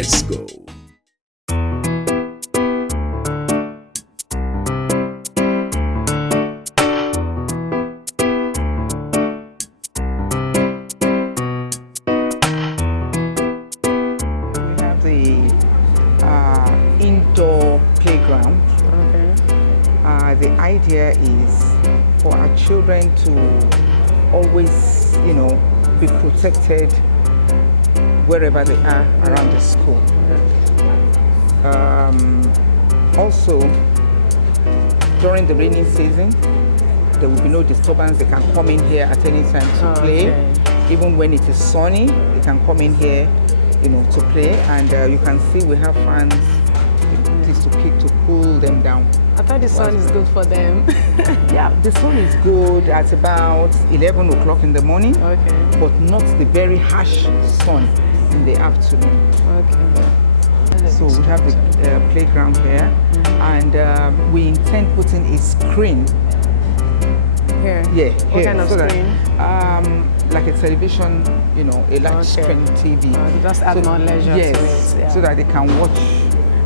Let's go. Indoor playground. Okay. The idea is for our children to always, be protected wherever they are around the school. Also, during the rainy season, there will be no disturbance. They can come in here at any time to play. Okay. Even when it is sunny, they can come in here, to play. And you can see we have fans to cool them down. I thought the sun is good for them. Yeah, the sun is good at about 11 o'clock in the morning. Okay. But not the very harsh sun in the afternoon. Okay. So we have the playground here, and we intend putting a screen. Here? Yeah, what here. kind of so screen? That, like a television, a large screen TV. Just add more leisure to it. Yeah. So that they can watch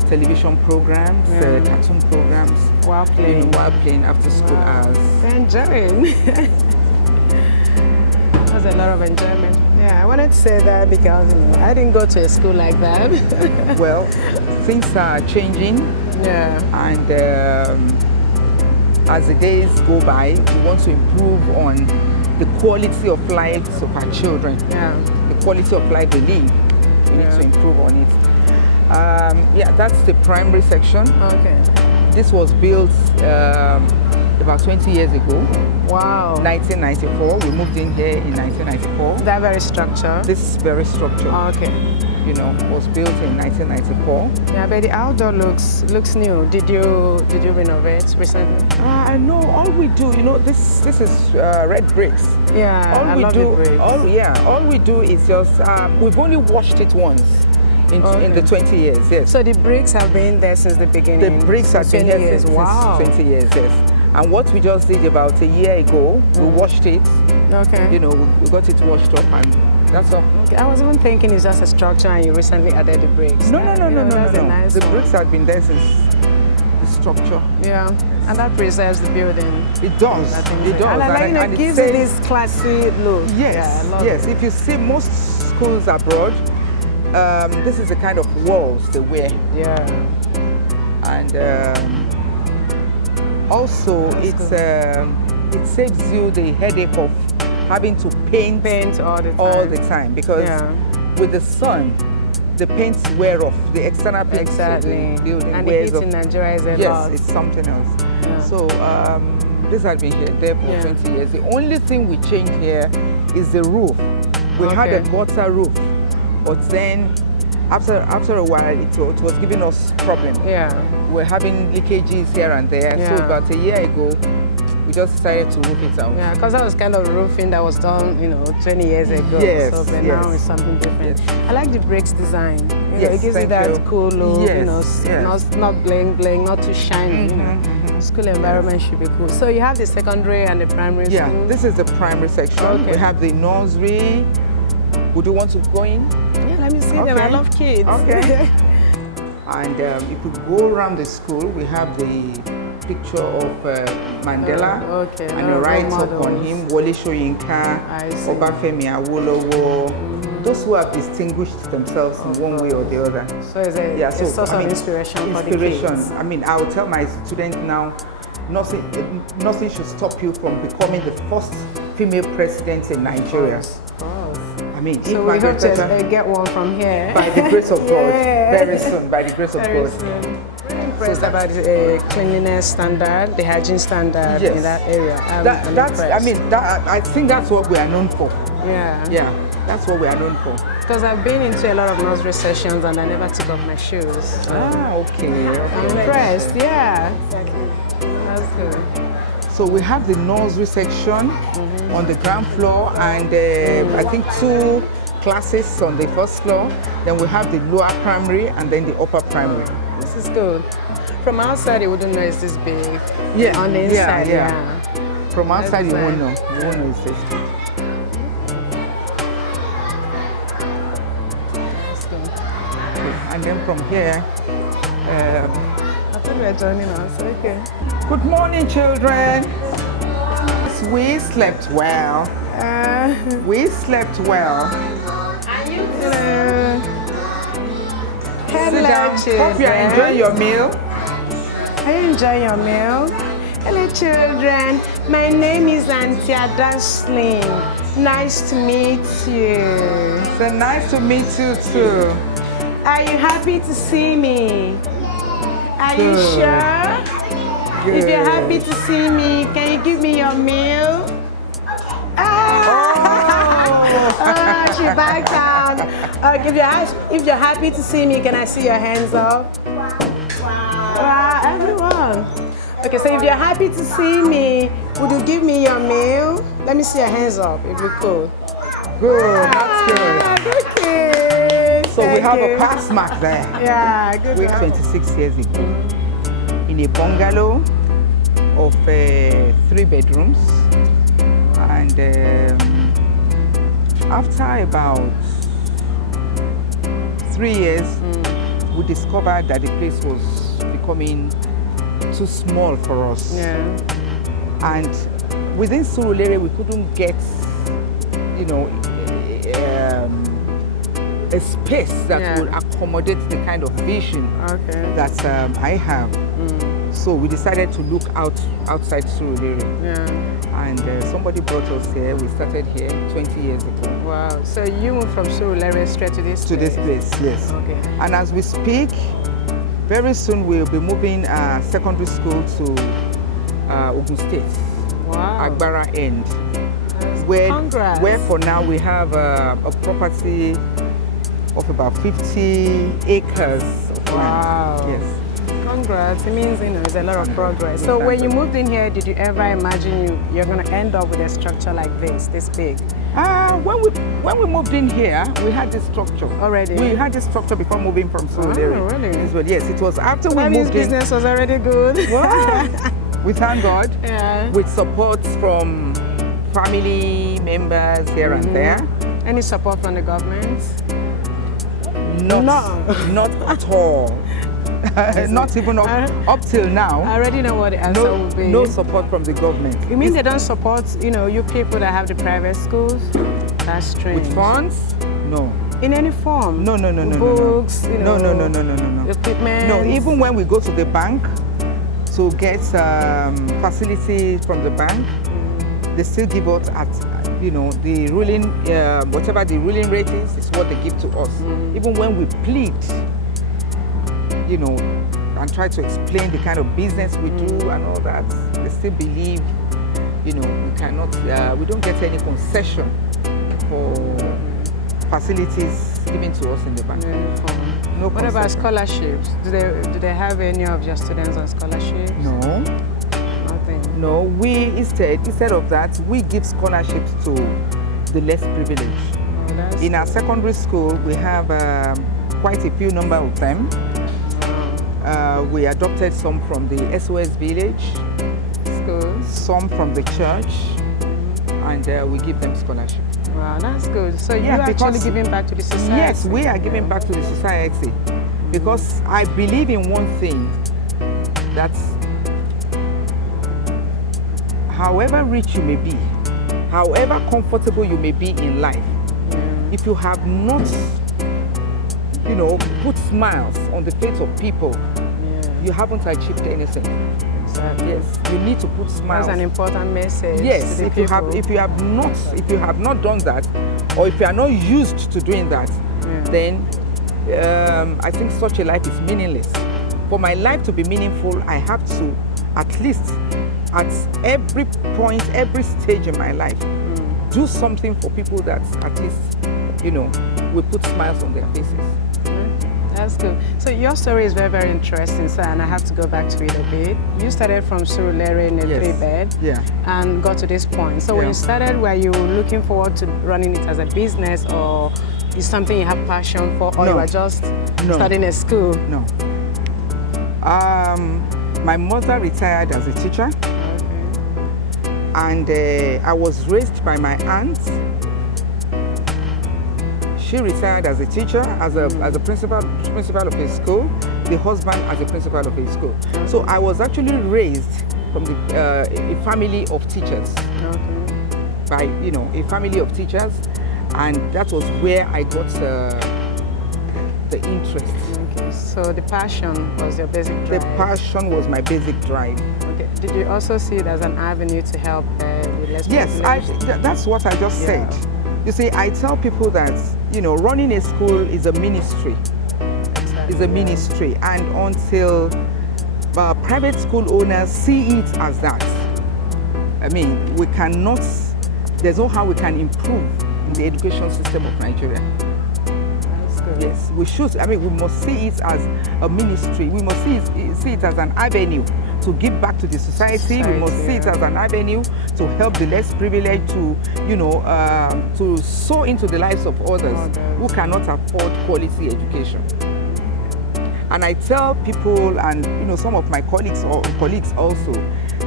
television programs, cartoon programs, while playing after school hours. They're enjoying. That's a lot of enjoyment. Yeah, I wanted to say that because I didn't go to a school like that. Well, things are changing. Yeah. And as the days go by, we want to improve on the quality of lives of our children. Yeah. The quality of life they live. We need to improve on it. That's the primary section. Okay. This was built about 20 years ago. Wow. 1994. We moved in here in 1994. That very structure? This very structure. Okay. Was built in 1994. Yeah, but the outdoor looks new. Did you renovate recently? I know. All we do, this is red bricks. Yeah, I love the bricks. All we do is just we've only washed it once. In the 20 years, yes. So the bricks have been there since the beginning? The bricks have been here since 20 years, yes. And what we just did about a year ago, we washed it. Okay. We got it washed up, and that's all. Okay. I was even thinking it's just a structure and you recently added the bricks. No. That's a nice The one. bricks have been there since the structure. Yeah, and that preserves the building. It does. It does. And I like and it gives it this classy look. Yes, yeah, I love yes. it. If you see most schools abroad, this is the kind of walls they wear. Yeah. And also it saves you the headache of having to paint all the time. Because with the sun, the paints wear off, the external paints of the building and wears the off. heat in Nigeria is a lot. Yes, it's something else. Yeah. So this has been there for 20 years. The only thing we changed here is the roof. We had a gutter roof, but then after a while it was giving us problems. Yeah. We're having leakages here and there. Yeah. So about a year ago, we just decided to roof it out. Yeah, because that was kind of roofing that was done, 20 years ago. Yes, but now it's something different. Yes. I like the bricks design. Yes, it gives you that cool look. Yes, not bling bling, not too shiny. School environment should be cool. So you have the secondary and the primary school. Yeah, this is the primary section. Okay. We have the nursery. Would you want to go in? Yeah, let me see them. I love kids. Okay. And you could go around the school. We have the picture of Mandela, and right up on him, Wole Soyinka, Obafemi Awolowo, those who have distinguished themselves in one way or the other. So it's a source of inspiration for the kids. I mean, I will tell my students now, nothing should stop you from becoming the first female president in Nigeria. Of course. I mean, so we hope to get one from here. By the grace of God, very soon, by the grace of very God. Soon. Very impressed about the cleanliness standard, the hygiene standard in that area. I think that's what we are known for. Yeah. Yeah, that's what we are known for. Because I've been into a lot of nursery sessions and I never took off my shoes. So okay. I'm impressed, Exactly. That's good. So we have the nursery section on the ground floor, and I think 2 classes on the first floor. Then we have the lower primary and then the upper primary. This is good. From outside, you wouldn't know it's this big. Yeah. On the inside, From outside, you won't know. You won't know it's this big. then from here. I thought we were joining us. Okay. Good morning, children. We slept well. We slept well. Hello, children. Hope you are enjoying your meal. Are you enjoying your meal? Hello, children. My name is Dancing. Nice to meet you. So nice to meet you too. Are you happy to see me? Are you sure? Good. If you're happy to see me, can you give me your meal? She backed down. If you're happy to see me, can I see your hands up? Wow, everyone. Okay, so if you're happy to see me, would you give me your meal? Let me see your hands up, if you could. Good, that's good. Okay. So we have a pass mark there. Yeah, good. We're 26 years ago in a bungalow of 3 bedrooms, and after about 3 years, we discovered that the place was becoming too small for us. Yeah. And within Surulere, we couldn't get, a space that would accommodate the kind of vision that I have. So we decided to look outside Surulere. Yeah. And somebody brought us here. We started here 20 years ago. Wow. So you moved from Surulere straight to this place? To this place, yes. Okay. And as we speak, very soon we'll be moving secondary school to Ogun State. Wow. Agbara End. Congrats. Where for now we have a property of about 50 acres of land. Yes. Congrats. It means there's a lot of progress. So when you moved in here, did you ever imagine you're going to end up with a structure like this big? When we moved in here, we had this structure already. We had this structure before moving from Surulere. Oh, really? Well, yes, it was after we moved in. Business was already good. We thank God. Yeah. With support from family members here and there. Any support from the government? Not at all. Not even up till now. I already know what the answer will be. No support from the government. You mean they don't support, you people that have the private schools? That's strange. With funds? No. In any form? No. Books, No. Equipment? No, even when we go to the bank to get facility from the bank, they still give us at, the ruling, whatever the ruling rate is what they give to us. Even when we plead, and try to explain the kind of business we do and all that, they still believe, we cannot, we don't get any concession for facilities given to us in the bank. No. What about scholarships? Do they have any of your students on scholarships? No. Nothing. No. We instead of that, we give scholarships to the less privileged. Oh, in our secondary school, we have quite a few number of them. We adopted some from the SOS village school, some from the church, and we give them scholarships. Wow, that's good. So you're actually giving back to the society? Yes, we are giving back to the society because I believe in one thing, that however rich you may be, however comfortable you may be in life, if you have not put smiles on the face of people, you haven't achieved anything. Exactly. Yes, you need to put smiles. That's an important message. Yes, if you have not done that, or if you are not used to doing that, then I think such a life is meaningless. For my life to be meaningful, I have to, at least at every point, every stage in my life, do something for people that at least, will put smiles on their faces. That's good. So your story is very, very interesting, sir, and I have to go back to it a bit. You started from Surulere in a 3-bed and got to this point. So when you started, were you looking forward to running it as a business, or is something you have passion for, or you were just studying at school? No. My mother retired as a teacher, and I was raised by my aunt. She retired as a teacher, as a principal of a school, the husband as a principal of a school. So I was actually raised from a family of teachers, by a family of teachers, and that was where I got the interest. Okay, so the passion was your basic drive. The passion was my basic drive. Okay, did you also see it as an avenue to help with less Yes, that's what I just said. You see, I tell people that running a school is a ministry. Exactly, it's a ministry, and until private school owners see it as that, I mean, we cannot. There's no how we can improve in the education system of Nigeria. That's good. Yes, we should. I mean, we must see it as a ministry. We must see it as an avenue to give back to the society. We must see it as an avenue to help the less privileged, to to sow into the lives of others who cannot afford quality education. And I tell people, and some of my colleagues also,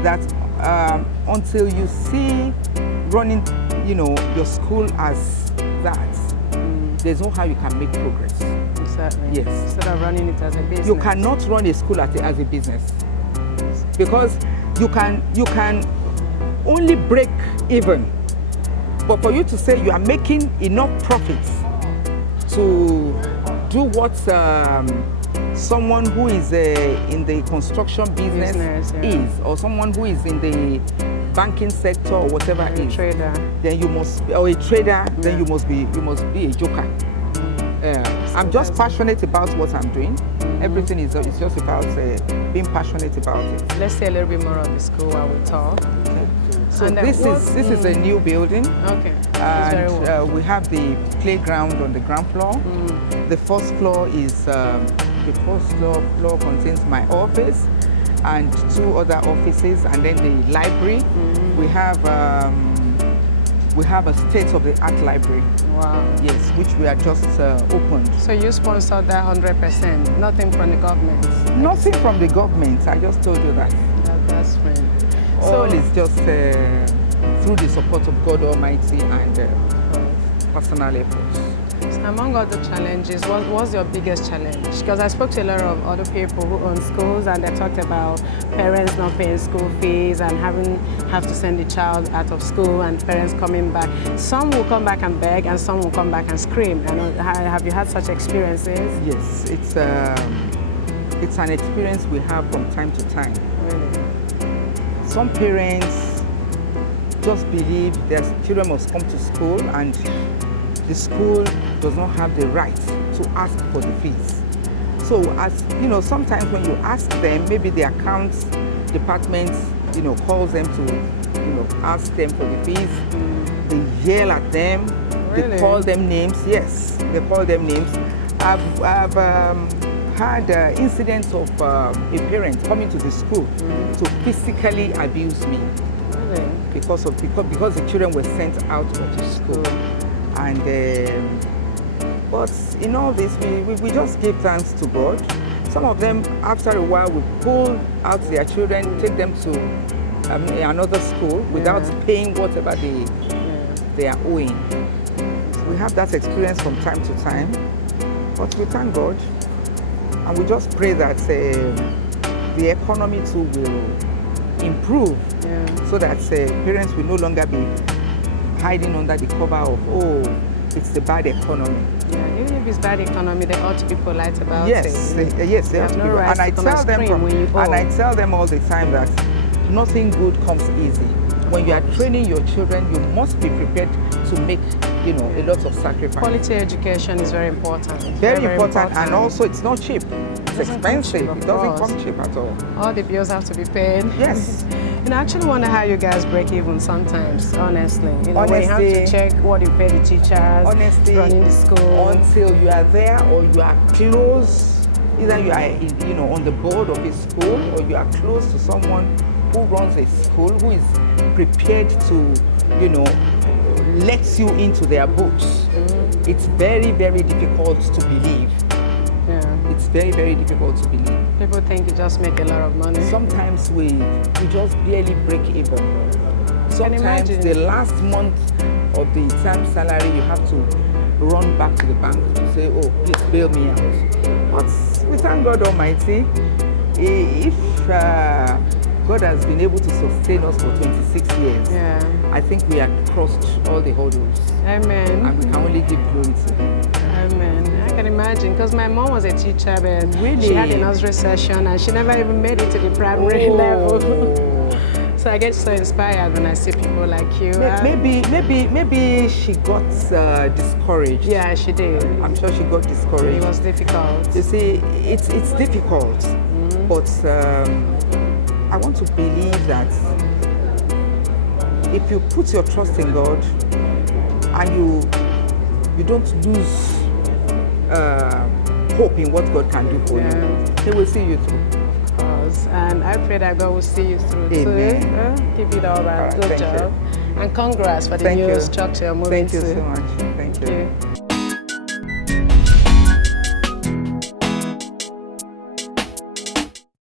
that until you see running your school as that, there's no how you can make progress. Exactly. Yes. Instead of running it as a business. You cannot run a school as a business, because you can only break even. But for you to say you are making enough profits to do what someone who is in the construction business is, or someone who is in the banking sector or whatever it is, trader, then you must, or a trader, then you must be a joker. I'm just passionate about what I'm doing. Everything is just about being passionate about it. Let's say a little bit more on the school while we talk. Okay. So this is a new building. Okay. And we have the playground on the ground floor. The first floor is the first floor contains my office and 2 other offices, and then the library. We have a state-of-the-art library. Wow. Yes, which we are just opened. So you sponsored that 100%, nothing from the government? Nothing from the government, I just told you that. That's right. All is just through the support of God Almighty and personal efforts. So among other challenges, what was your biggest challenge? Because I spoke to a lot of other people who own schools, and they talked about parents not paying school fees and have to send the child out of school, and parents coming back. Some will come back and beg, and some will come back and scream. Have you had such experiences? Yes, it's an experience we have from time to time. Really? Some parents just believe their children must come to school, and the school does not have the right to ask for the fees. So, sometimes when you ask them, maybe the accounts department, calls them to, ask them for the fees. They yell at them. Really? They call them names. Yes, they call them names. I've had incidents of a parent coming to the school to physically abuse me. Really? Because the children were sent out of the school. And but in all this, we just give thanks to God. Some of them, after a while, we pull out their children, take them to another school without paying whatever they are owing. We have that experience from time to time, but we thank God, and we just pray that the economy too will improve, so that parents will no longer be hiding under the cover of, it's the bad economy. Yeah, even if it's bad economy, they ought to be polite about it. Yes, they have to be. And I tell them all the time that nothing good comes easy. When you are training your children, you must be prepared to make, a lot of sacrifice. Quality education is very important. Very important, and also it's not cheap. It's expensive. It doesn't come cheap at all. All the bills have to be paid. Yes. I actually wonder how you guys break even sometimes, honestly. When you have to check what you pay the teachers, running the school. Until you are there or you are close, either you are on the board of a school, or you are close to someone who runs a school, who is prepared to, let you into their books. It's very, very difficult to believe. Yeah. It's very, very difficult to believe. People think you just make a lot of money. Sometimes we just barely break even. Sometimes the last month of the term salary, you have to run back to the bank to say, oh, please bail me out. But we thank God Almighty. If God has been able to sustain us for 26 years, I think we have crossed all the hurdles. Amen. And we can only give glory to Him. Amen. I can imagine, because my mom was a teacher, but she had a nursery session and she never even made it to the primary level. So I get so inspired when I see people like you. Maybe she got discouraged. Yeah, she did. I'm sure she got discouraged. It was difficult. You see, it's difficult, but I want to believe that if you put your trust in God and you don't lose hope in what God can do for you, He will see you through. And I pray that God will see you through. Amen. So, keep it all right. Good job. And congrats for the new structure moving. Thank you so much. Thank you.